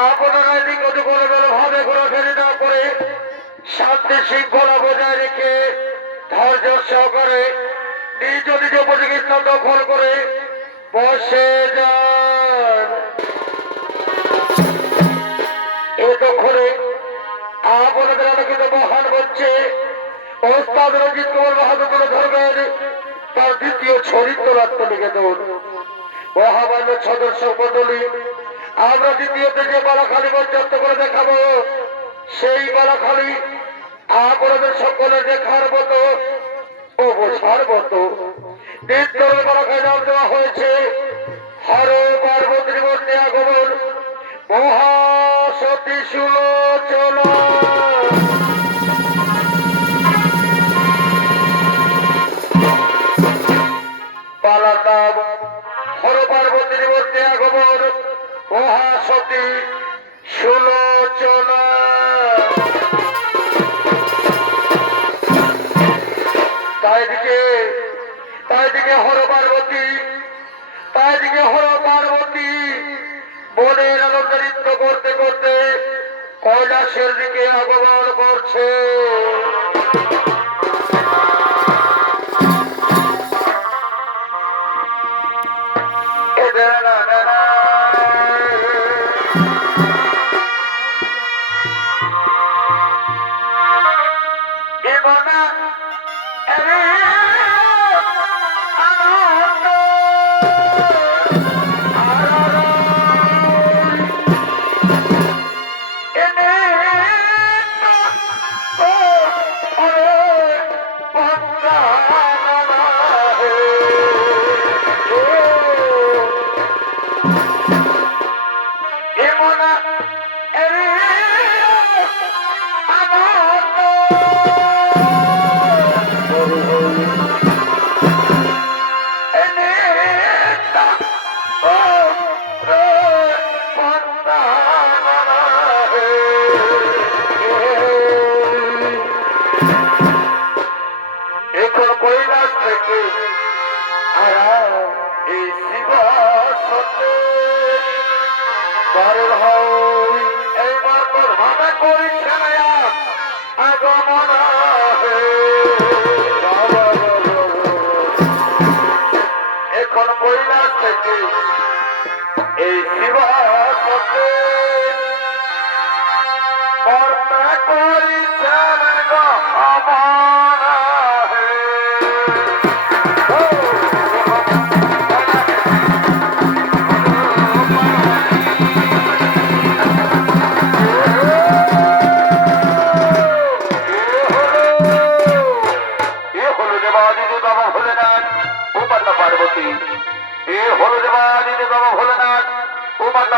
আপনারা এদিক ওদিক ভাবে কোনো ঠেলে না করে শান্তি শৃঙ্খলা বজায় রেখে ধৈর্য সহকারে নিজ নিজ উপযোগী স্থান দখল করে বসে যান। এ দখলে আপনাদের আলোকিত মহান হচ্ছে ওস্তাদ রঞ্জিত কুমার বাহাদুর ধরবেন তার দ্বিতীয় চরিত্র আত্মনিকেতন। মহামান্য সদস্য মন্ডলী, আমরা দ্বিতীয়তে যে বালাখালী মঞ্চস্থ করে দেখাবো সেই বালাখালী আপনাদের সকলের দেখার মতো ও বোঝার মতো নিত্যর বালাখালী নাম দেওয়া হয়েছে হর পার্বতীর মধ্যে আগমন মহাসতী সুলোচনা। পালার নাম হর পার্বতীর মধ্যে আগমন মহাসতী সুলোচনা। তাইদিকে হর পার্বতী, তাইদিকে হর পার্বতী বনের আনন্দ নৃত্য করতে করতে কৈলাসের দিকে আগমন করছে।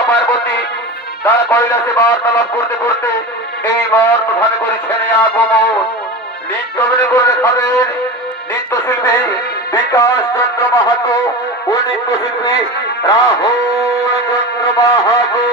পার্বতী তারা কৈলাসে বার্তালাপ করতে করতে এইবার প্রধান করেছেন আগমন। নৃত্য করে দেখাবেন নৃত্যশিল্পী বিকাশ চন্দ্র মাহাতো ও নৃত্যশিল্পী রাহুল চন্দ্র মাহাতো।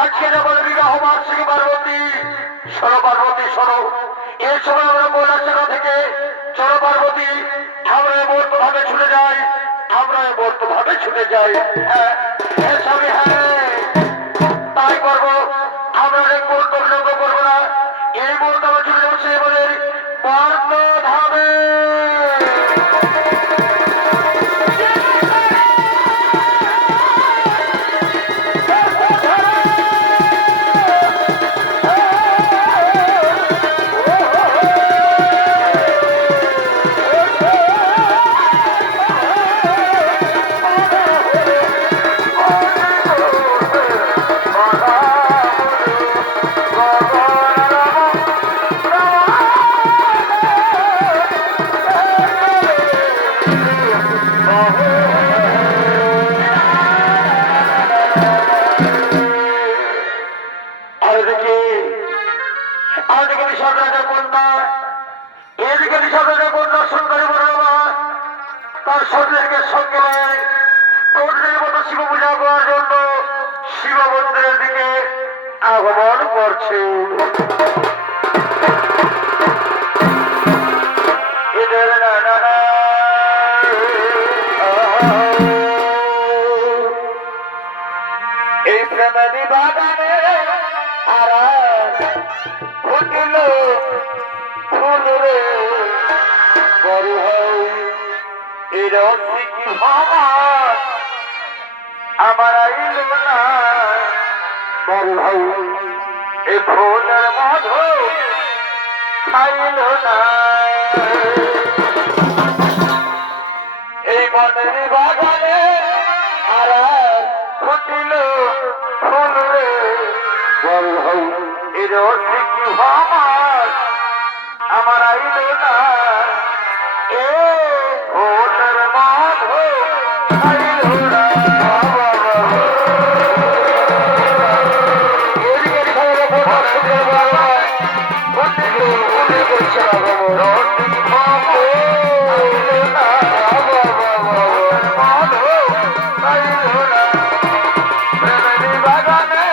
আজকে যেমন বিবাহ বার্ষিকী পার্বতী, শোনো পার্বতী শোনো, এই সময় আমরা কৈলাসেরা থেকে চলো পার্বতী, আমরা মূর্ত ভাবে ছুটে যাই, আমরা মূর্ত ভাবে ছুটে যাই। হ্যাঁ স্বামী, হ্যাঁ তাই করবো। আমরা এই মুহূর্ত বিলম্ব করবো না, এই মুহূর্তে আমরা ছুটে যাচ্ছি আমাদের মর্ত ধামে। তার শরীরকে সঙ্গে প্রতিদিনের মতো শিব পূজা করার জন্য শিব মন্দিরের দিকে আগমন করছে। এই প্রেমাদি বাগানে আর ফুটিল ফুল রে বড় হয় কি আমার আইল না বড় ভাই, এ ফুলের মধু খাইল না। এই বনের বাগানে আর ফুটিল ফুল রে বড় ভাই, এর কি আমার আইল না। এ ফুলের মধু খাইল না। বাগানে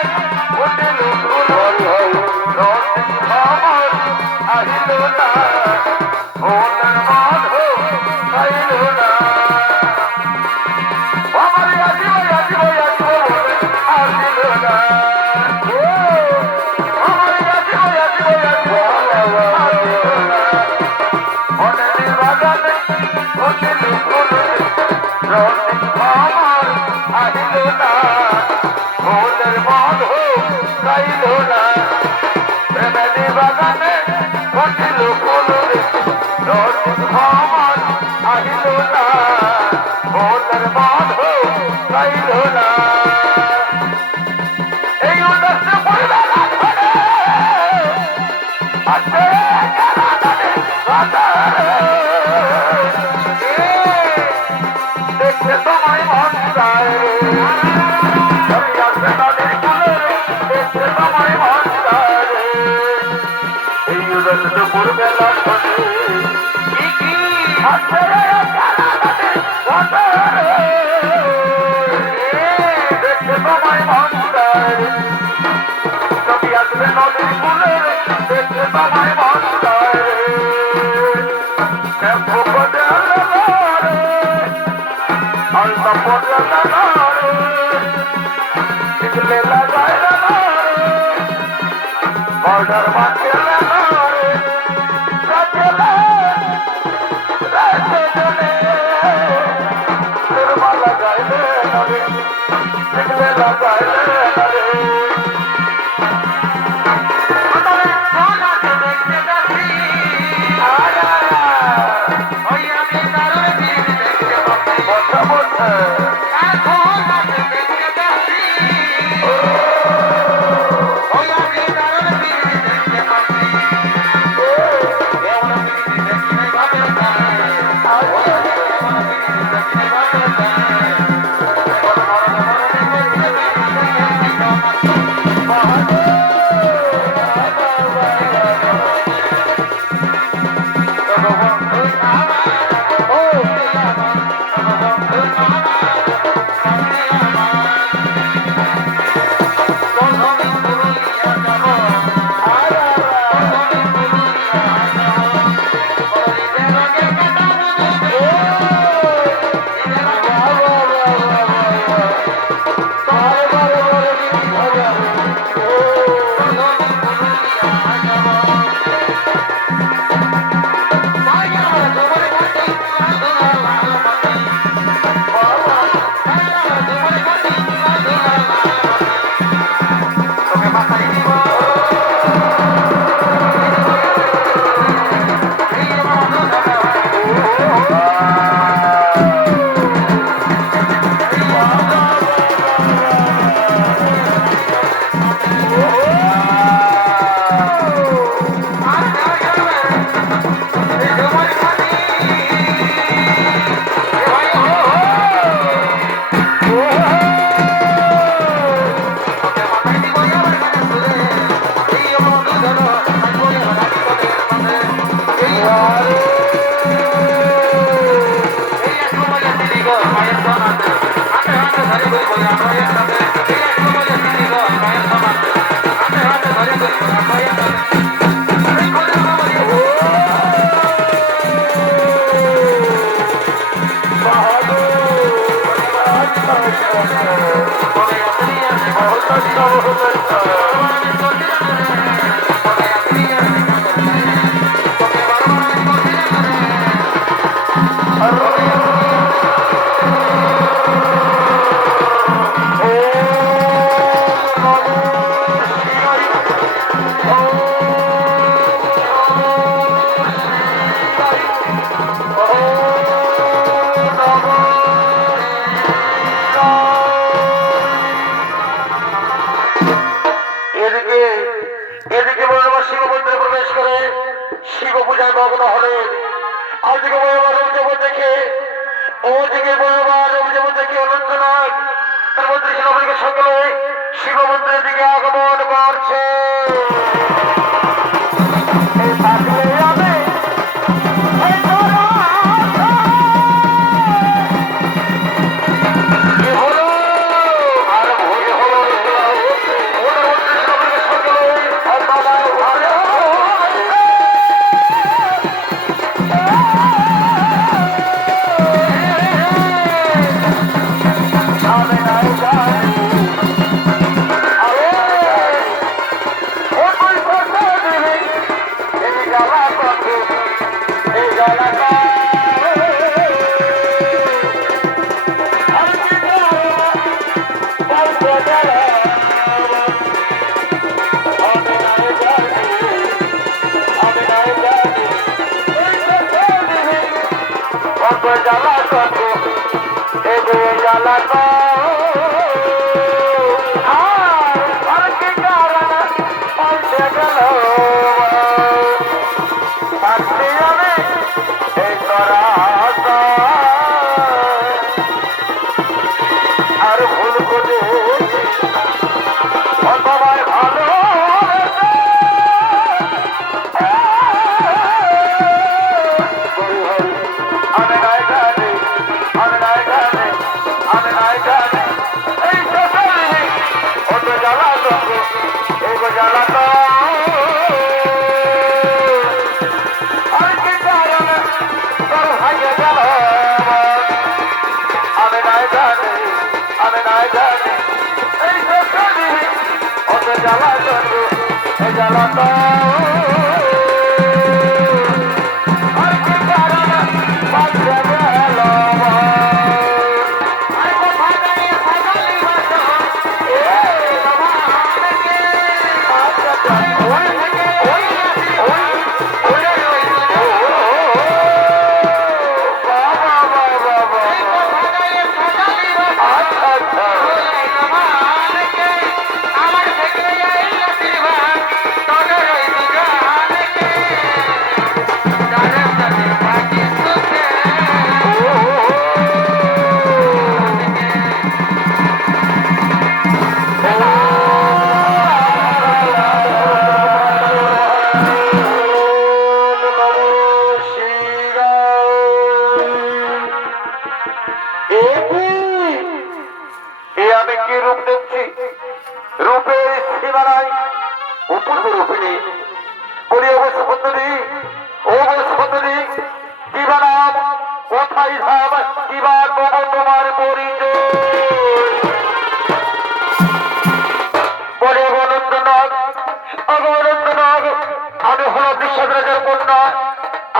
আমি হল বিশ্বাস রাজার কন্যা,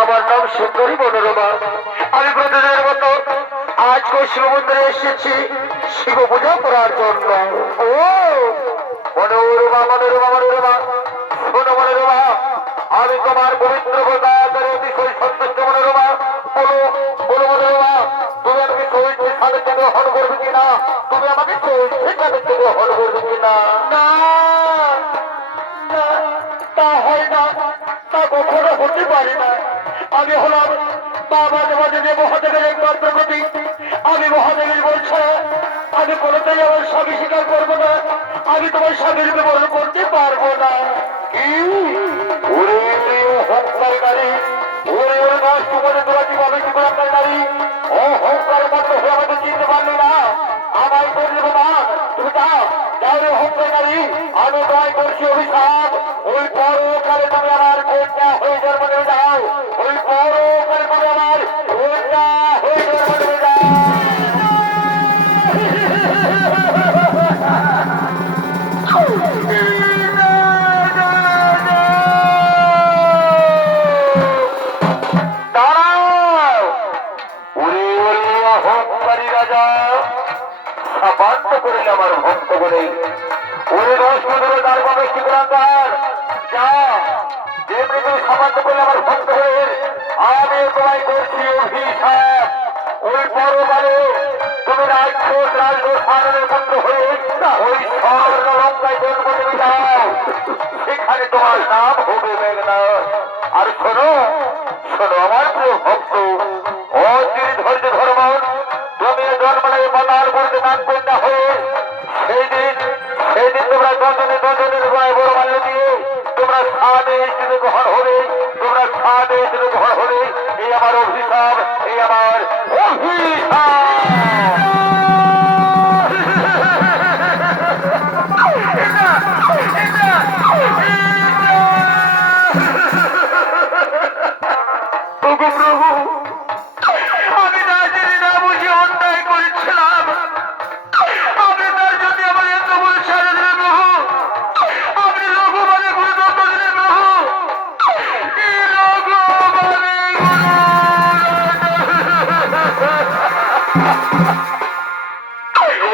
আমার নাম সুন্দরী মনোরমা। আমি প্রতিদিনের মতো আজ শিব মন্দিরে এসেছি শিব পূজা করার জন্য। ও মনোরমা মনোরমা মনোরমা, শোনো মনোরমা, আমি তোমার পবিত্র কথার অতিশয় সন্তুষ্ট মনোরমা। বলো বলো মনোরমা, তুমি আমাকে চরিত্রে স্বাগত গ্রহণ করবে কিনা? তুমি আমাকে চরিত্রে স্বাগত গ্রহণ করবে কিনা? না, তা হয় না, তা কখনো হতে পারে না। আমি হলাম বাবা দেবাদেবী মহাদেবের একমাত্র প্রতীক। আমি মহাদেবের বলছি, আমি কোনোটাই আমার স্বামী স্বীকার করবো না। আমি তোমার স্বামীর বিবরণ করতে পারবো না। কি ওরে হংকারী নারী, ওরে ওরে নষ্ট করে তোরা কিভাবে কি করে আপনার নারী অহংকারের মতো হয়ে আমাকে চিনতে পারলি না? আমায় করলে বাবা, তুমি যাও যাও রে অহংকারী নারী। আমি তোমায় করছি অভিশাপ, ওই পরকালে তুমি আমার কন্যা হয়ে জন্ম নেবে যাও। ওই পরকালে তুমি আমার কন্যা হয়ে জন্ম নেবে যাও। সাবান্ত করিলে আমার ভক্ত বলে ওরে দশ ধরে তার বাবা কি বলার যা যেমনি তুমি সাবান্ত করলে আমার ভক্ত বলে আমি তোমায় করছি অভিশাপ। ওই পরকালে তুমি রাক্ষস রাজস্থানের পুত্র হয়ে ওই স্বর্ণ লঙ্কায় জন্ম নেবে যাও। সেখানে তোমার নাম হবে মেঘনা। আর শোনো শোনো আমার প্রিয় ভক্ত, অচির ধৈর্য ধর্ম, তুমি জন্ম নেবে পাতাল করতে নাম কন্যা হয়ে। সেই দিন তোমরা দুজনে দুজনের গায়ে বড় মাল্য দিয়ে তোমরা স্বামী স্ত্রী গ্রহণ হবে, তোমরা স্বামী স্ত্রী গ্রহণ হবে। এই আমার অভিশাপ, এই আমার অভিশাপ। আমি না জেনে না বুঝে অন্যায় করেছিলাম। আমি তার জন্য আমার এত বড় সারা দিলেন প্রভু। আপনি লঘু মানে গুরুদণ্ড দিলেন প্রভু।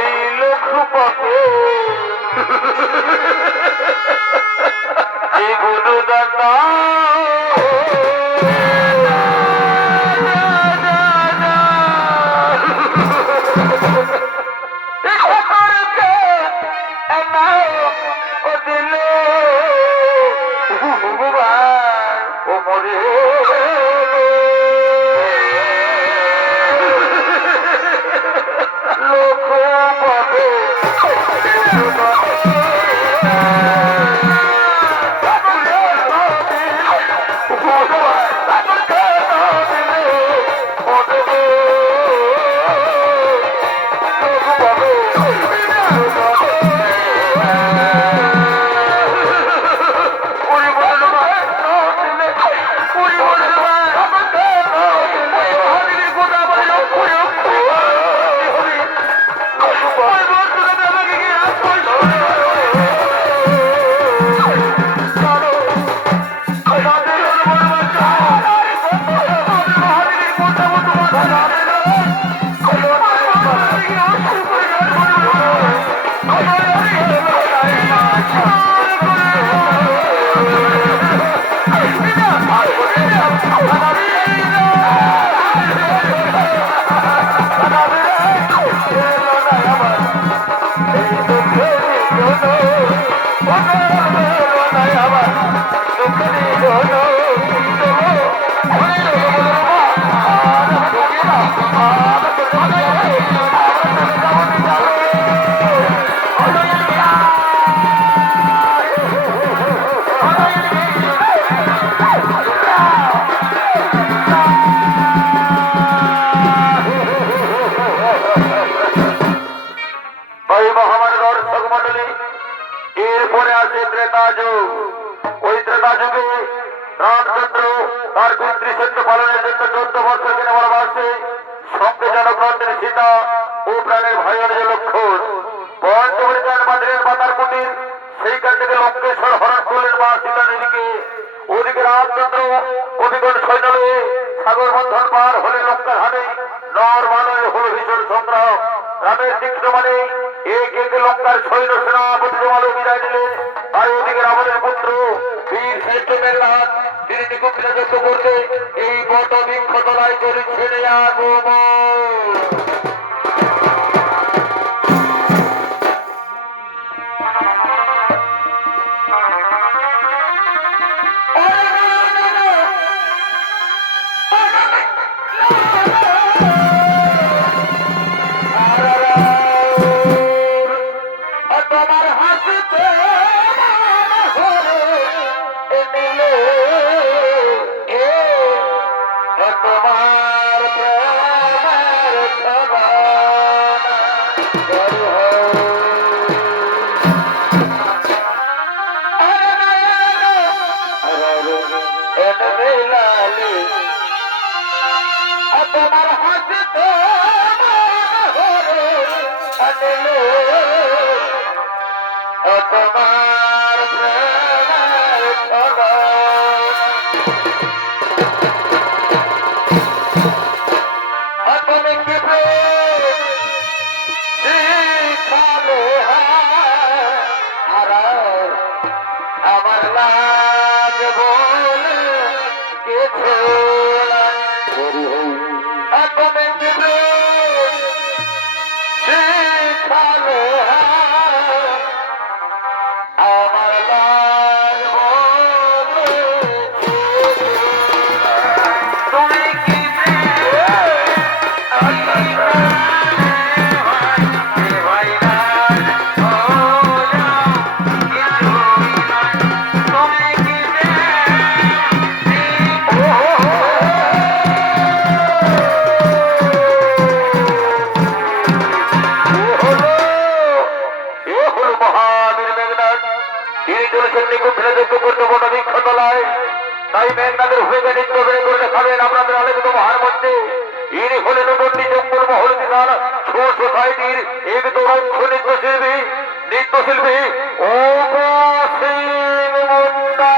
এই লঘু পথে এই গুরুদণ্ড আমাকে এরপরে আছে ত্রেতা যুগ। ওই ত্রেতা যুগে রামচন্দ্র তার পিতৃসত্য পালনের জন্য 14 বছর কেন বনবাসে সঙ্গে জনগ্রন্থের সীতা ও প্রাণের ভয়ের যে লক্ষণ পঞ্চবলিদান বাঁধের পাতার কুটির সেইখান থেকে লঙ্কেশ্বর হরণ করলেন মা সীতা দেবীকে। ওদিকে রামচন্দ্র অভিগণ সৈন্য লয়ে সাগর বন্ধন পার হলে লঙ্কার হানে নর মানয় হল ভীষণ সংগ্রাম। রামের তীক্ষ্ণ মানে এক এক লঙ্কার সৈন্য সেনাপতি জমালো বিদায় দিলেন। আর ওদিকে রাবণের পুত্র বীর শ্রেষ্ঠ মেঘনাথ তিনি নিকুঞ্জে যজ্ঞ করতে এই বট বৃক্ষ তলায় করেছেন আগমন। তাই মেঘনাদের ভূমিকা নৃত্য বেড়ে করে দেখাবেন আপনাদের আলোকিত মহান মঞ্চে। ইনি হলেন নন্দী জঙ্গল মহল কিষান ছো সোসাইটির একদম নৃত্যশিল্পী নৃত্যশিল্পী সিং মুন্ডা।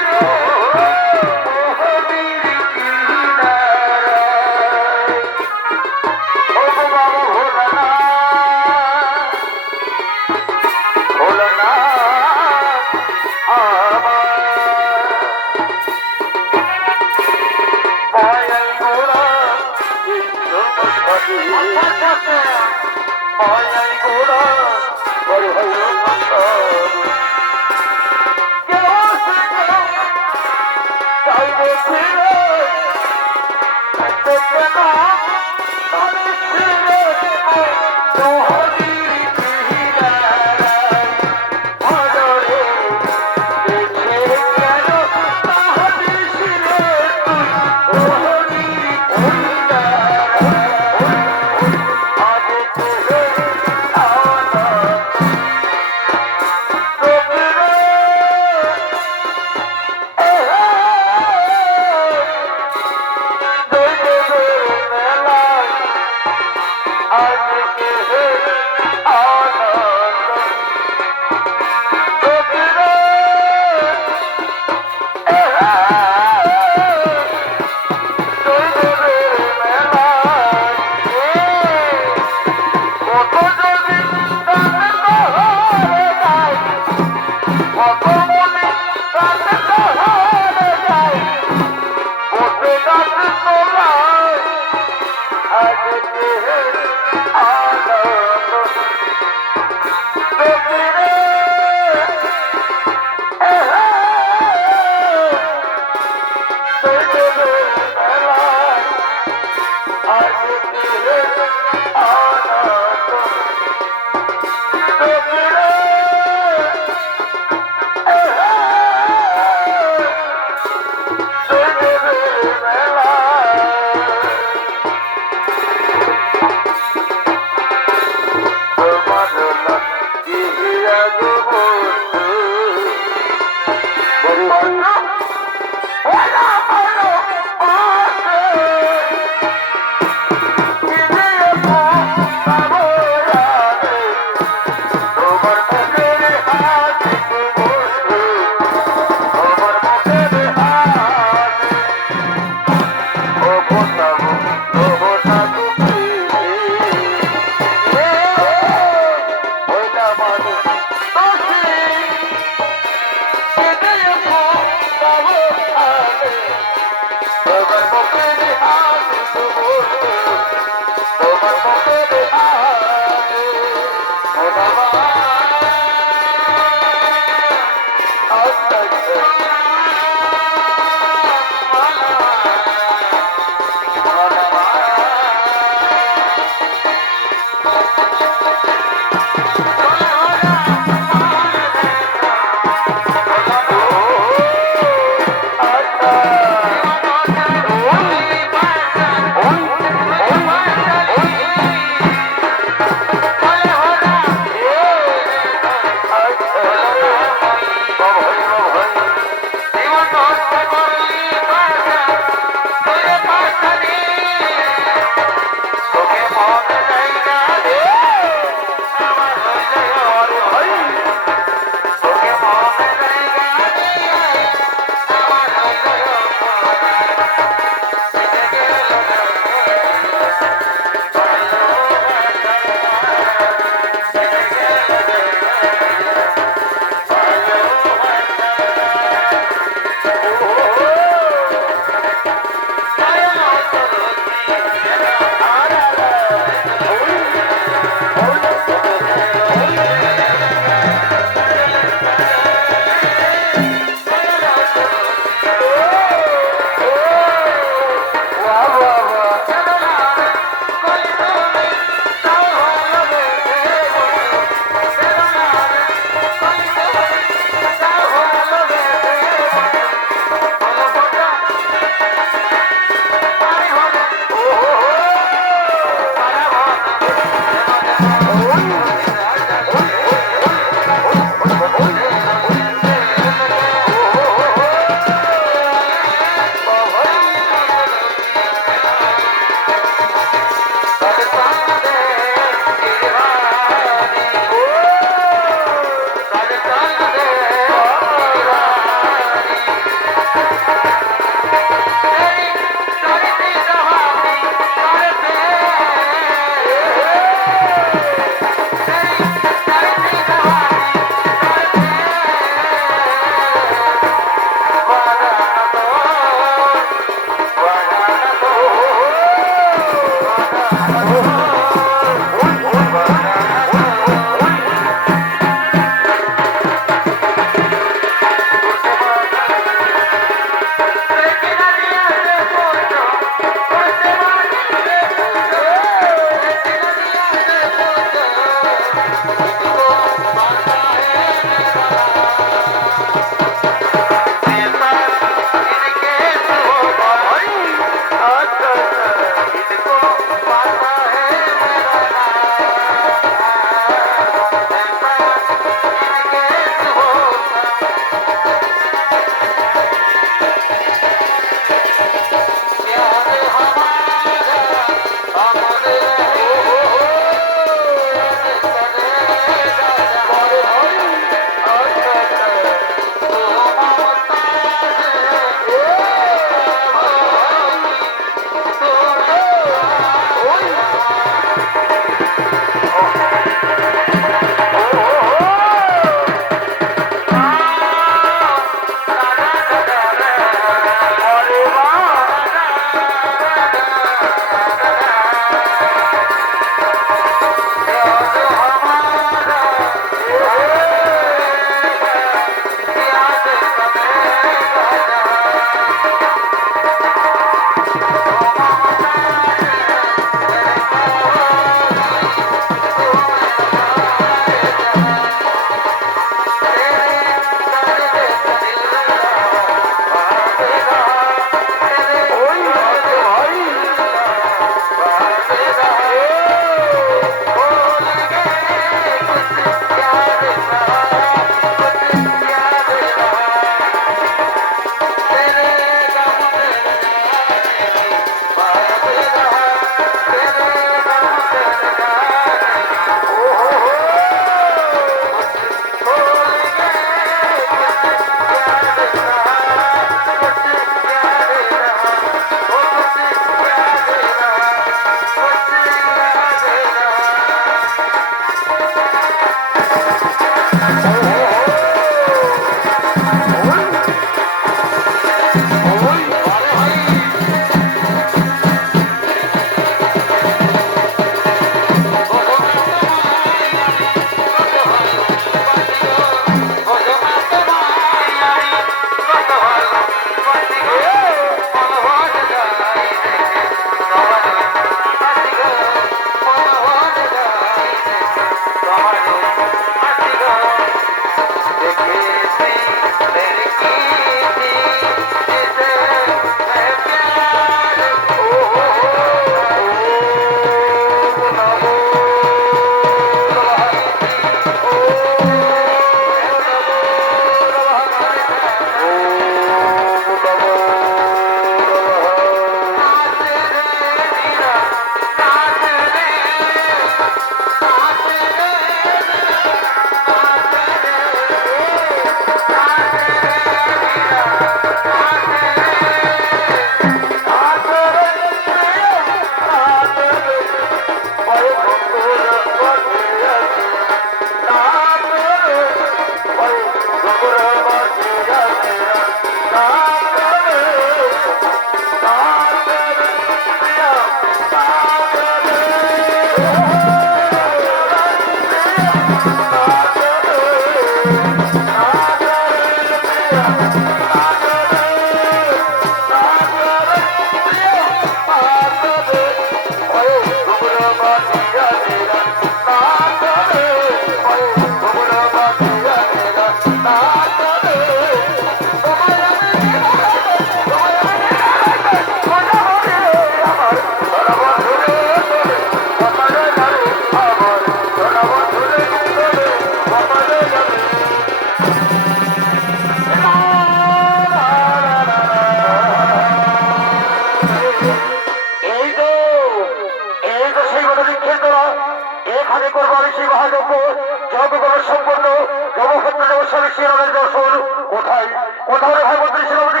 কোথায় কোথায় ভাই মন্ত্রী সেনাপতি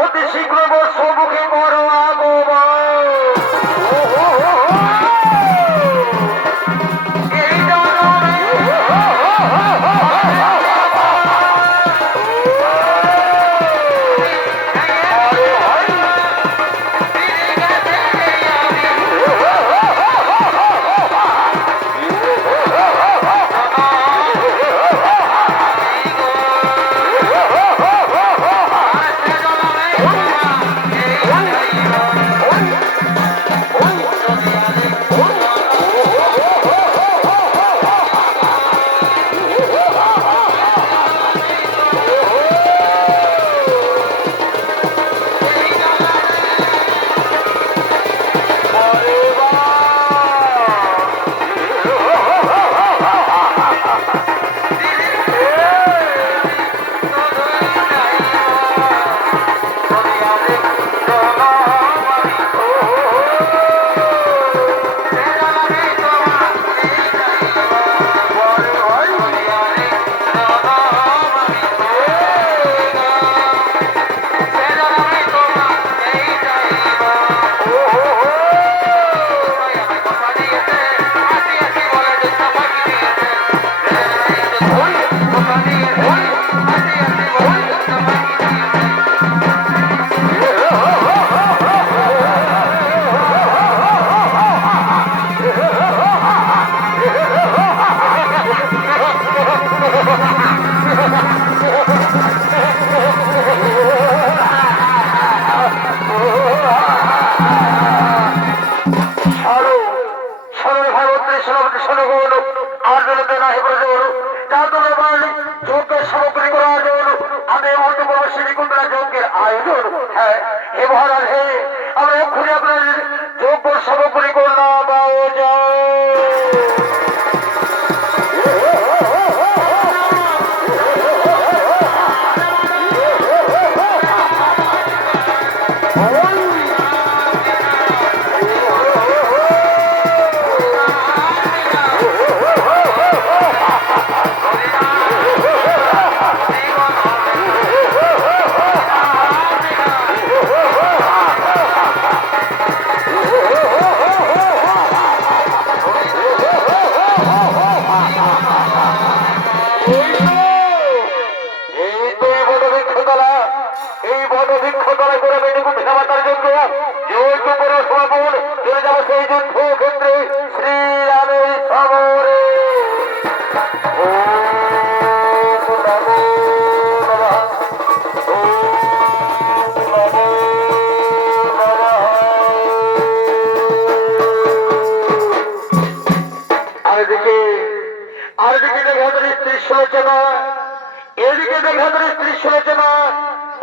অতি শীঘ্র সম্মুখে করো আগমন।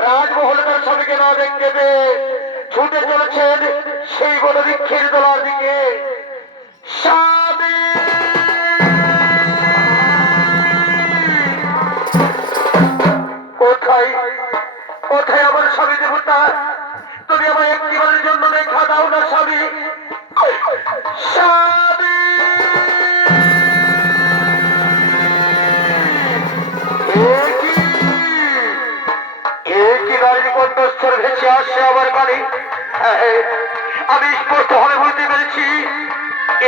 রাজমহলের ছবিকে না দেখতে পেয়ে ছুটে চলেছেন সেই বনবৃক্ষের তলার দিকে। কোথায় কোথায় আমার স্বামী দেবতা? তুমি আমার একটিবারের জন্য দেখা দাও না স্বামী। স্বামী ভেসে আসছে আমার কানে। আমি স্পষ্ট ভাবে বলতে পেরেছি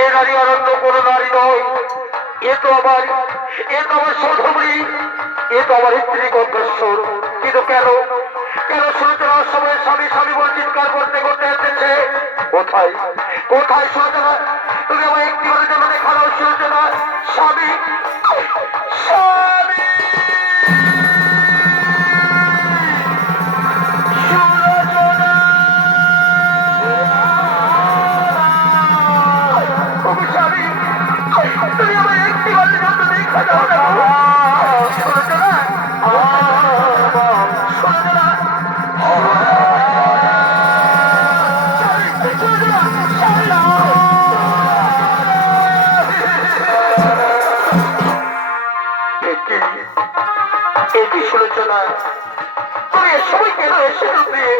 এ নারী অনন্য কোন নারী নয়, এ তো আমার সৌধমণি, এ তো আমার স্ত্রী কণ্ঠস্বর। কিন্তু কেন কেন সুলোচনার সময় স্বামী স্বামী বলে চিৎকার করতে করতে এসেছে? কোথায় কোথায় সুলোচনা? তুমি আমার একটিবারের জন্য দেখা দাও সুলোচনা। স্বামী স্বামী তুমি এ সময় কেন এসেছো প্রিয়ে?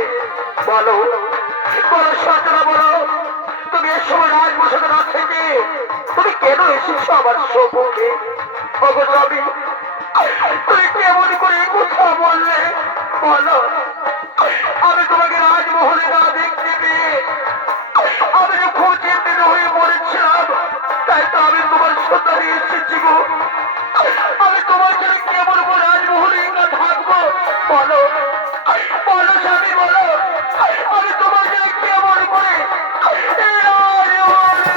বলো বলো সচনা বলো, তুমি এ সময় রাজপ্রসাদে না থেকে তুমি কেন এসেছো আমার সম্মুখে? অবশ্যই তুমি কেমন করে কথা বললে বলো? আমি তোমাকে রাজমহলে না দেখতে পেয়ে আমি যে খুব চিন্তিত হয়ে পড়েছিলাম, তাই তো আমি তোমার সন্ধানে এসেছি গো। আমি তোমার জন্য কেমন করে রাজমহলে না থাকবো বলো? বলো স্বামী বলো, আমি তোমার জন্য কেমন করে এই রাজমহলে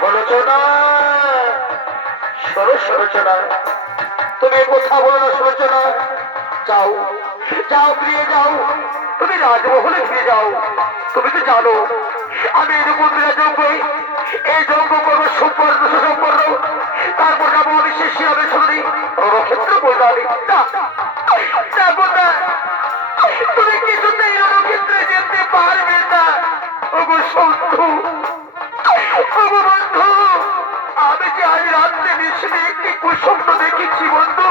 সরচনা সরচনা, তুমি কথা বলো না সরচনা। যাও যাও ফিরে যাও, তুমি রাজমহলে ফিরে যাও। তুমি তো জানো আমি এরকম যজ্ঞই এই যজ্ঞ করবো সম্পন্ন সুসম্পন্ন, তারপর যাবো আমি শেষ হবে শুনি রণক্ষেত্র বলতে আমি তুমি কিছুতেই রণক্ষেত্রে যেতে পারবে না। ওগো বন্ধু, ওগো বন্ধু, আমি যে আজ রাত্রে নিশ্চিত একটি কুস্বপ্ন দেখেছি বন্ধু।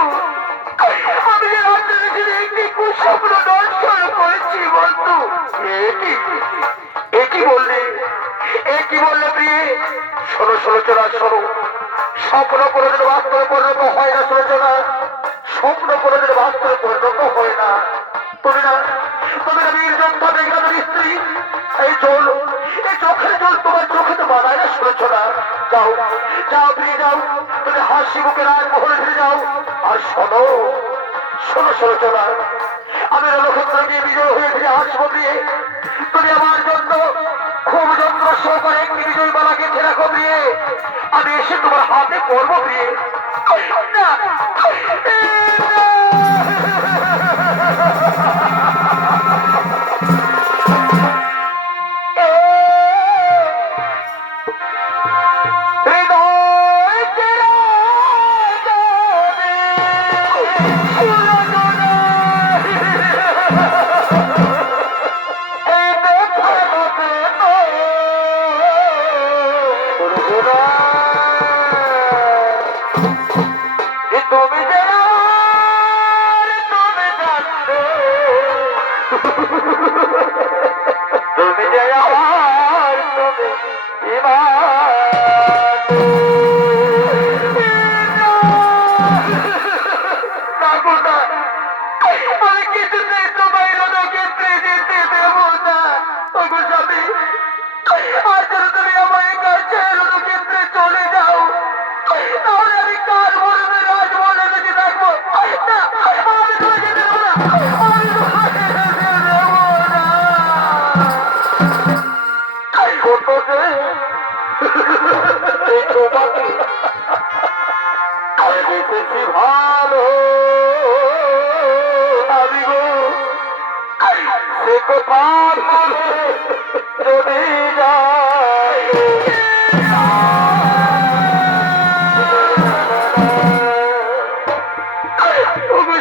আমি যে রাত্রে নিশ্চিত একটি কুস্বপ্ন দর্শন করেছি বন্ধু। একই বললে প্রিয়ে? শোনো সলোচনা শোনো, স্বপ্ন কোনোদিন বাস্তবে পরিণত হয় না সলোচনা, স্বপ্ন কোনোদিন বাস্তবে পরিণত হয় না। তুমি না বীর যোদ্ধা মেঘনাদের স্ত্রী, এই জল এই চোখের জল তোমার চোখে তো মানায় না সলোচনা। যাও যাও ফিরে যাও, তুমি হাসি মুখে রাজমহলে ফিরে যাও। আর শোনো শোনো সলোচনা, আমি রণক্ষেত্র গিয়ে বিজয় হয়ে ফিরে আসবো দিয়ে তুমি আমার জন্য খুব যন্ত্র সহকারে একটি বিজয় মালা গেঁথে রাখো প্রিয়ে। আমি এসে তোমার হাতে পড়বো প্রিয়ে। ভালো আমি গো সে কথা যদি যায়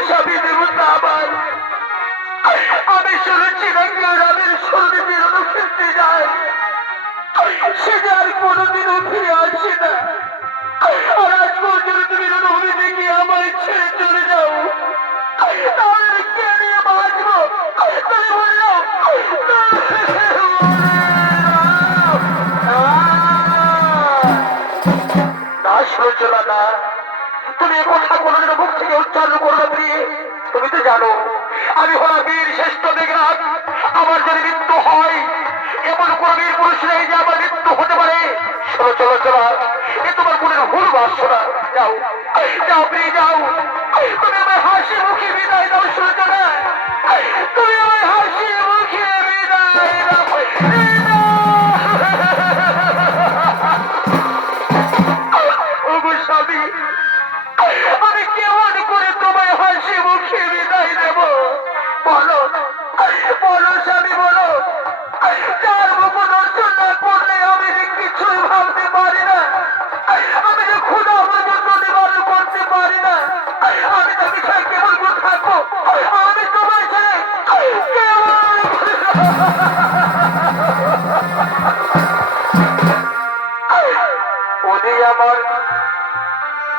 স্বামী দেবতা আমার, আমি শুনেছি নাকি রামের শরীরে বেরোনো খেলতে যায়, সে যে আর কোনোদিনও ফিরে আসে না। আর আজ পর্যন্ত তুমি রণভূমি থেকে আমায় ছেড়ে চলে যাও, তাহলে কে নিয়ে বাঁচবো? তুমি বললো না সূর্যলা না, তুমি এ কথা কোনোদিন মুখ থেকে উচ্চারণ করবে প্রিয়ে। তুমি তো জানো আমি হলাম বীর শ্রেষ্ঠ মেঘনাদ, আমার যদি মৃত্যু হয় এমন কোন বীর পুরুষ নেই যে আমার মৃত্যু হতে পারে। চলো চলো চলো, এ তোমার মনের ভুল বাসনা। যাও যাও প্রিয়ে যাও, তুমি আমার হাসি মুখে বিদায় দাও সূর্যনা, তুমি আমার হাসি মুখে বিদায় দাও। স্বামী আমি কেমন করে তোমায় হাসি মুখে বিদায় দেব বলো? বলো স্বামী বলো, যার মুখ দর্শন না করলে আমি যে কিছুই ভাবতে পারি না, আমি যে ক্ষুধা পর্যন্ত নিবারণ করতে পারি না, আমি তো বিষয় কেমন করে থাকবো? আমি তোমায় ছেড়ে কেমন ওদি আমার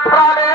প্রাণে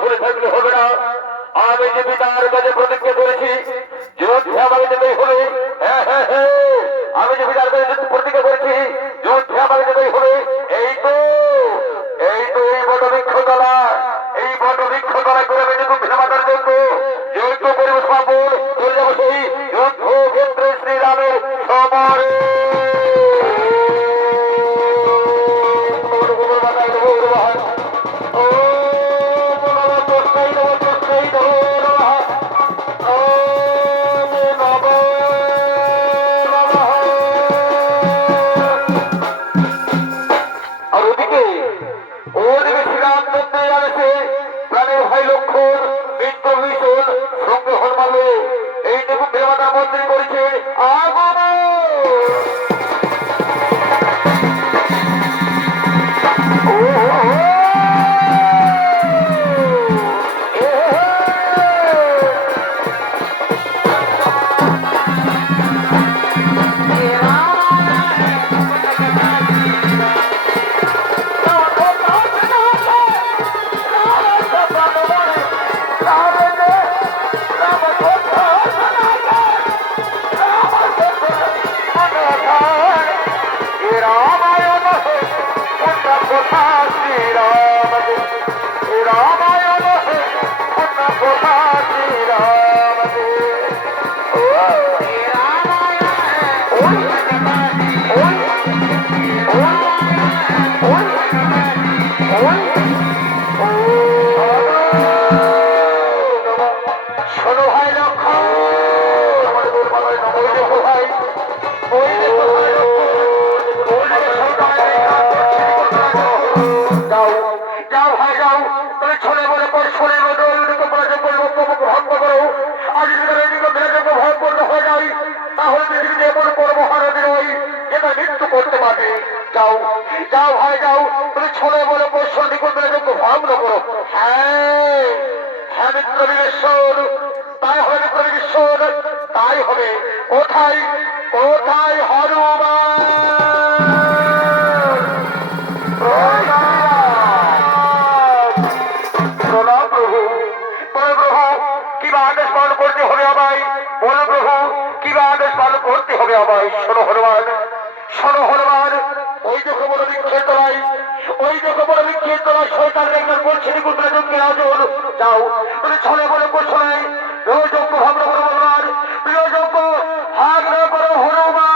ভুলে থাকলে হবে না। আমি যে পিতার কাছে প্রতিজ্ঞা করেছি যুদ্ধে আমাকে যেতেই হবে। আমি যে পিতার কাছে প্রতিজ্ঞা করেছি যুদ্ধে আমাকে যেতেই হবে। এই তো এই বটবৃক্ষতলা, এই বটবৃক্ষতলা করে আমি যুদ্ধ মাতার জন্য যুদ্ধ পরিবেশ পাবো। চলে যাবো সেই যুদ্ধ ক্ষেত্রে শ্রীরামের সময়। যাও যাও ভাই যাও, তুমি ছড়ে বলে পরশুর নিকটে ভঙ্গ করো। হ্যাঁ হ্যাঁ মিত্র বিশ্বর, তাই হবে মিত্র বিশ্বর, তাই হবে। কোথায় কোথায় হনুমান? প্রণাম প্রভু। বলো প্রভু কিবা আদেশ পালন করতে হবে আমায়, বলো প্রভু কিবা আদেশ পালন করতে হবে আমায়। শোনো হনুমান, শোনো হনুমান, ওই দেখো বড় বৃক্ষের তলায়, ওই দেখো বড় বৃক্ষের তলায় শয়তানের একজন বলছে নিকুঞ্জে আজর। যাও তুমি ছড়ে বলে কোথায় প্রিয়যোগ্য ভাবনা করো হনুমান, প্রিয়যোগ্য ভাবনা করো হনুমান।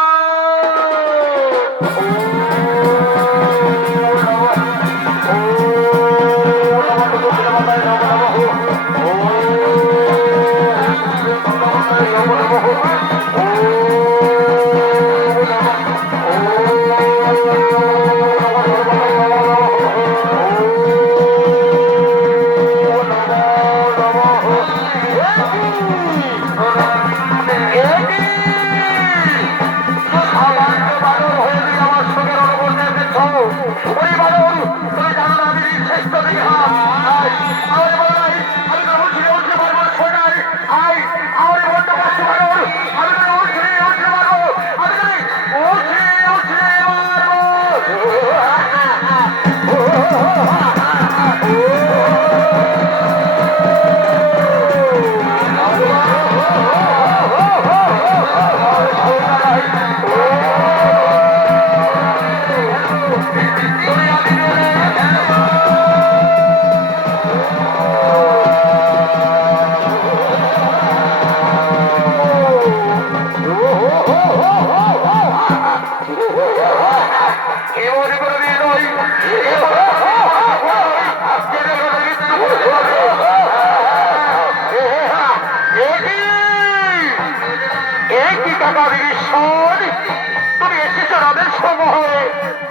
তুমি এসেছো রামের সমূহে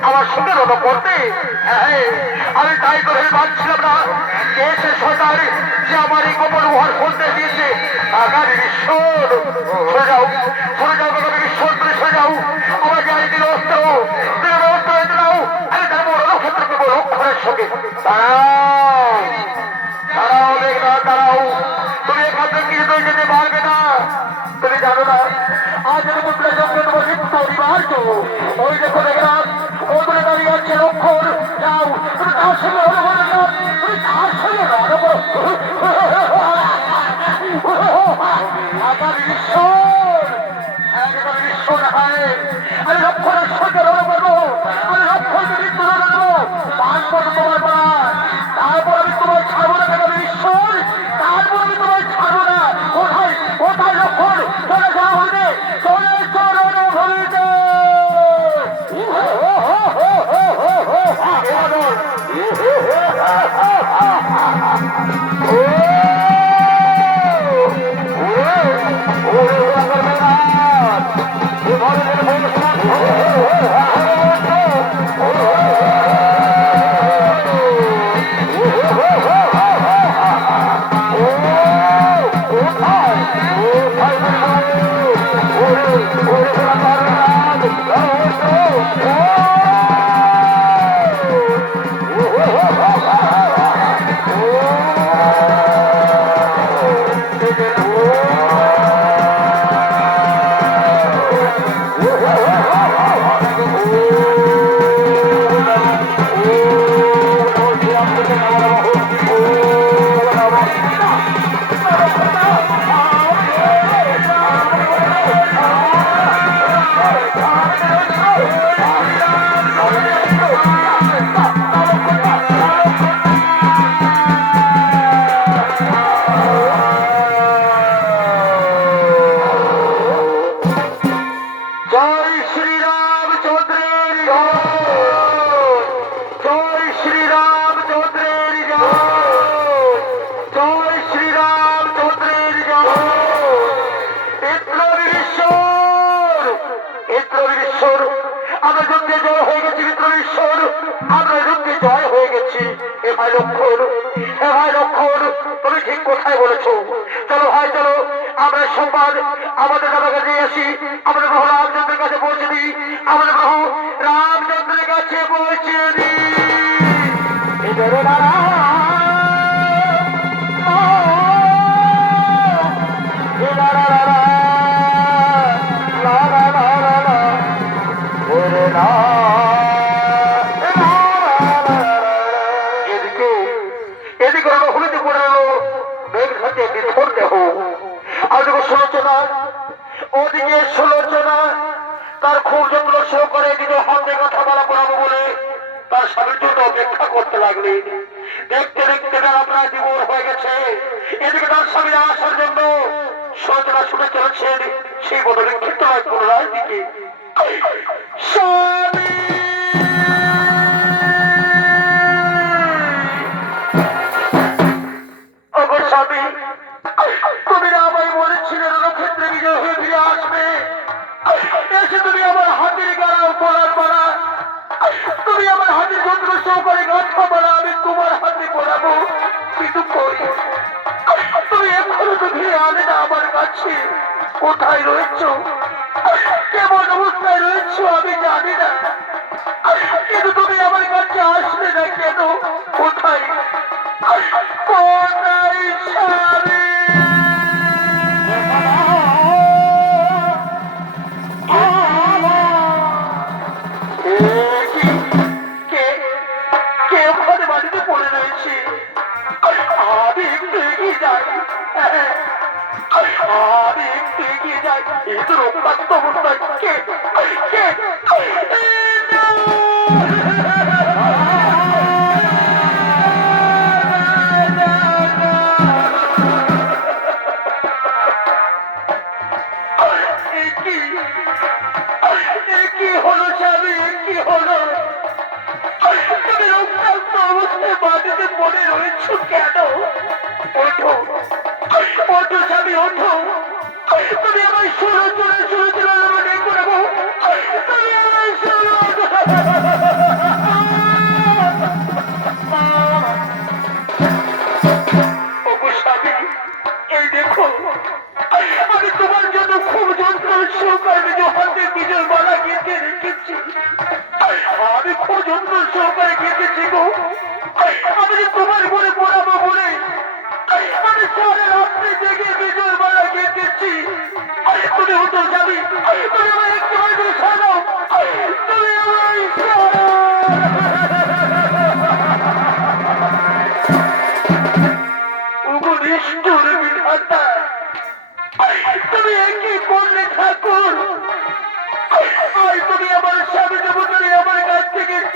আমার সঙ্গে রদ করতে। আমি তাই করে পাচ্ছিলাম না কে সে সরকার যে আমার এই গোপন উহার শুনতে দিয়েছে। আগামী ঈশ্বর সরে যাও, সরে যাও, আগামী ঈশ্বর তুমি সরে যাও। আমাকে আমি দিল অস্ত্র, দিল অস্ত্র দাও। আমি তার বড় নক্ষত্র করবো লক্ষণের সঙ্গে। দাঁড়াও দাঁড়াও মেঘনা দাঁড়াও, তুমি এখান থেকে যেতে পারবে না। তুমি জানো না আজ আমি সঙ্গে তোমার মৃত্যু অনিবার্য। ওই দেখো দেখলাম ওখানে দাঁড়িয়ে আছে লক্ষণ। যাও তুমি তার সঙ্গে অনুভব যাও, তুমি তার সঙ্গে আগামী ঈশ্বর একবার ঈশ্বর হয়। আমি লক্ষণের সঙ্গে রণ করবো, আমি লক্ষণকে মৃত্যু রণ করবো, তারপর তোমার প্রাণ, তারপর আমি তোমার ছাড়বো না। আগামী ঈশ্বর তারপর আমি তোমার ছাড়বো না। কোথায় কোথায় লক্ষণ? চলে যাওয়া হইবে, চলে চরণ হইবে। জয় শ্রীরামচন্দ্রের জয়, জয় শ্রীরামচন্দ্রের জয়, জয় শ্রীরামচন্দ্রের জয়। ইন্দ্রবীরেশ্বর, ইন্দ্রবীরেশ্বর, আমরা যুদ্ধে জয় হয়ে গেছি। ইন্দ্রবীরেশ্বর, আমরা যুদ্ধে জয় হয়ে গেছি। হে ভাই লক্ষণ, হে ভাই লক্ষণ, তুমি ঠিক কোথায় বলেছো। চলো ভাই চলো, আমরা সংবাদ আমাদের দাদাকে নিয়ে আসি, আমাদের প্রভু রামচন্দ্রের কাছে পৌঁছে দিই, আমাদের প্রভু রামচন্দ্রের কাছে পৌঁছে দিই। এদিকে এদিকে হলুদ পড়ালো মেঘ ঘাটে বিধর দেহ। আজকে সুলোচনা, ওদিকে সুলোচনা তার খুব যত্ন সহকারে এদিকে হাতে কথা বলা পড়াবো বলে তার স্বামীর জন্য অপেক্ষা করতে লাগলেন। দেখতে দেখতে তারা প্রায় জীবন হয়ে গেছে। এদিকে তার স্বামীরা আসার জন্য সুলোচনা ছুটে চলেছেন সেই বদলে ক্ষিপ্ত হয় পুনরায় দিকে। স্বামী স্বামী, তুমি না আমায় বলেছিলে রণক্ষেত্রে বিজয় হয়ে ফিরে আসবে। এসে তুমি আমার হাতের গাড়া পড়ার মারা, তুমি আমার হাতে যন্ত্র সহকারে গাঁথা মারা আমি তোমার হাতে পড়াবো। কিন্তু কই তুমি এখনো তো ফিরে আনে না আমার কাছে। কোথায় রয়েছ, কেমন অবস্থায় রয়েছ আমি জানি না, কিন্তু তুমি আমার কাছে আসবে না কেন? কোথায় কোথায় স্বামী? কে ওখানে বাড়িতে পড়ে রয়েছে? আমি একটু এগিয়ে যাই, আমি একটু এগিয়ে যাই। এই তো রক্তাক্ত অবস্থায় কে কে কি হলো স্বামী, কি হলো? তুমি রক্তাক্ত অবস্থায় মাটিতে পড়ে রয়েছ কেন? ওঠো ওঠো স্বামী, ওঠো। তুমি আমায় শুরু করে শুরু করে মনে করবো, তুমি আমায় শুরু স্বামী। এই দেখো আমি তোমার জন্য খুব যন্ত্র সহকারে হাতে বিজয় মালা গেঁথে রেখেছি। আমি খুব যন্ত্র সহকারে গেঁথেছি গো। আমি তোমার বলে পড়াবো বলে আমি সারা রাত্রি জেগে বিজয় মালা গেঁথেছি। তুমি হতো যাবি,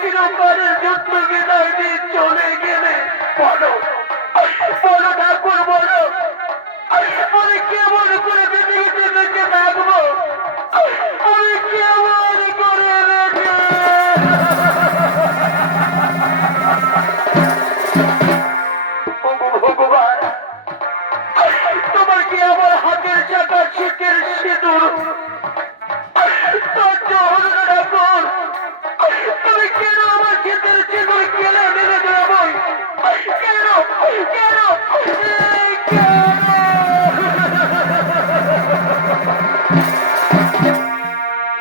চিরকালের যুদ্ধ বিদায় দিয়ে চলে গেলে বলো বলো ঠাকুর বলো আমি কেমন করে পৃথিবীতে বেঁচে থাকবো আমি কেমন করে ভগবান তোমার কি আমার হাতের চাকা শীতের সিঁদুর তুমি কেন আমার শীতের সিঁদুর কেলে মেরে দেবো কেন কেন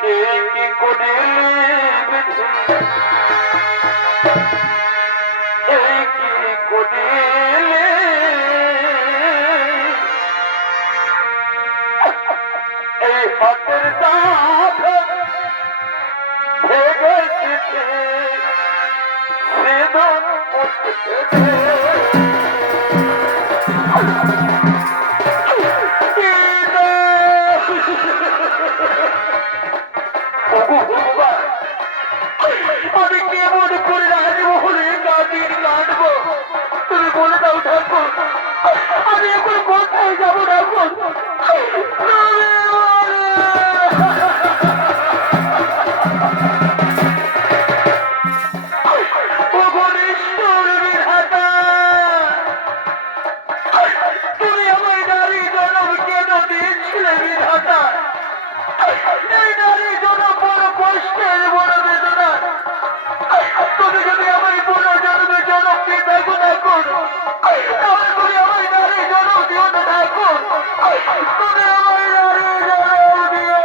এই কি করিলি এই কি করিলি এই হাতের দাঁত ভেঙেছি সিঁদুর আমি কেমন করে রাজমহলে গাদির কাটবো তুমি বলে দাও ঠাকুর আমি এখন কোথায় যাবো ঠাকুর তুমি আমার নারী জনম কেন দিয়েছিলে বিধাতা এই নারী জনম বড় কষ্টের বড় বেদনা তুমি যদি আমার পুরো জন্মে জনম দিয়ে থাকো ঠাকুর তাহলে তুমি আমার নারী জনম দিও না ঠাকুর তুমি আমার নারী জনম দিও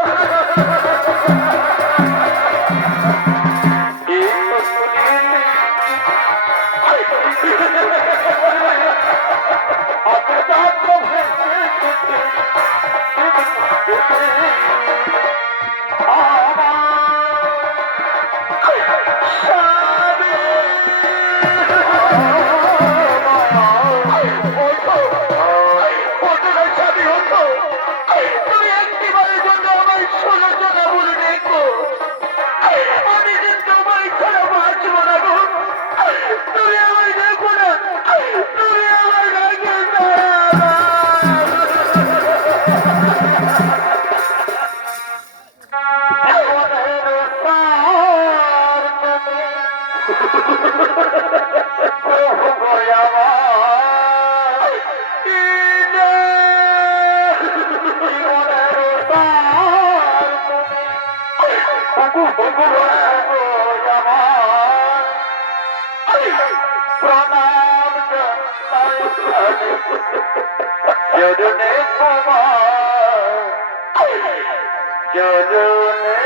তুমি একটিবারের জন্য আমার ষোলোটা বলে দেখো আমি যে তোমার ছাড়া বাঁচবো না গো তুমি আমার দেখো না তুমি আমার রাগে প্রণাম জরুনে কুমার জরুনে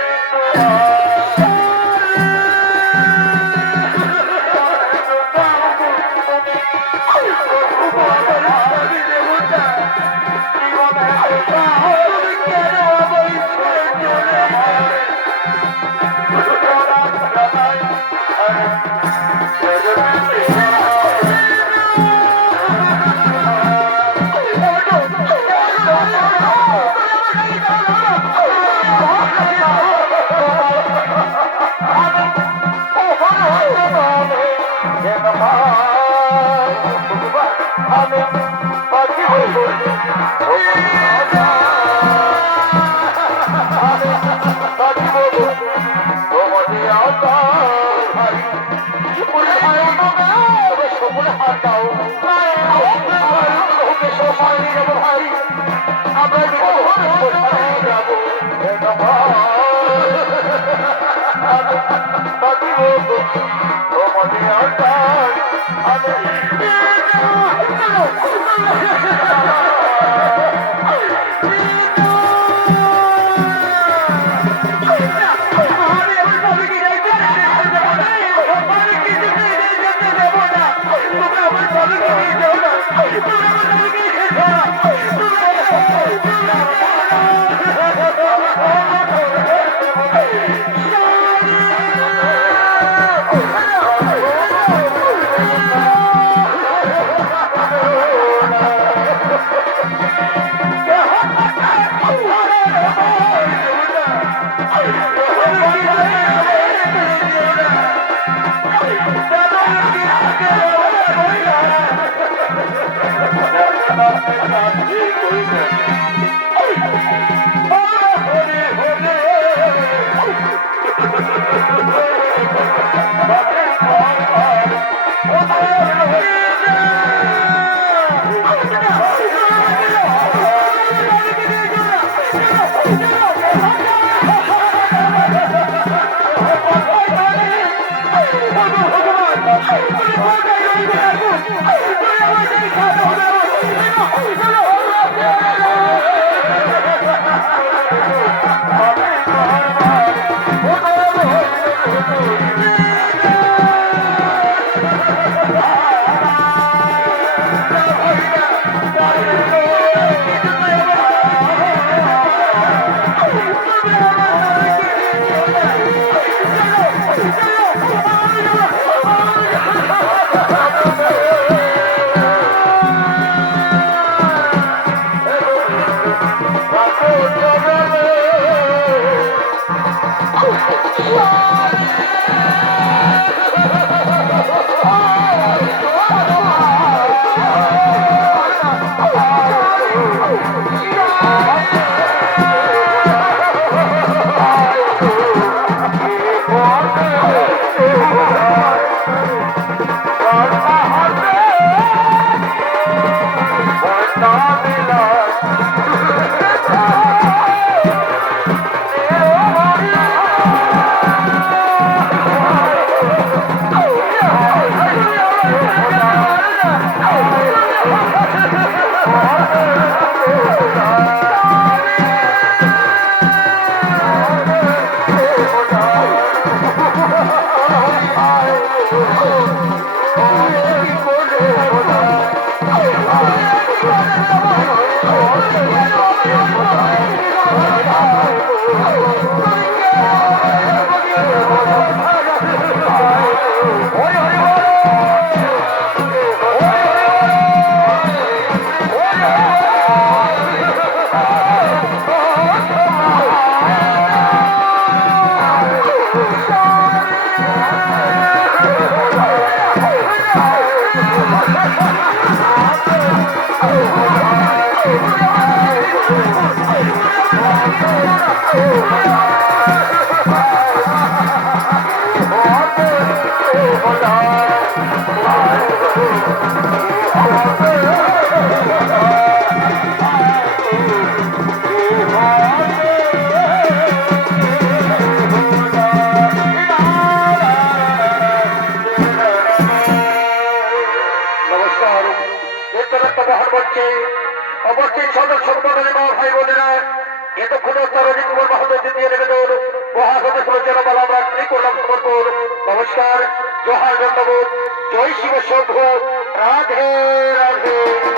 অবশ্যই সদস্য মন্ডলী বা ভাই বোনেরা এতক্ষণ সরজিৎ কুমার মাহাতো দ্বিতীয় নিবেদন মহাসদস্য জনমালা আমরা করলাম সমর্পণ। নমস্কার, জোহার, ধন্যবাদ, জয় শিব শম্ভু, রাধে রাধে।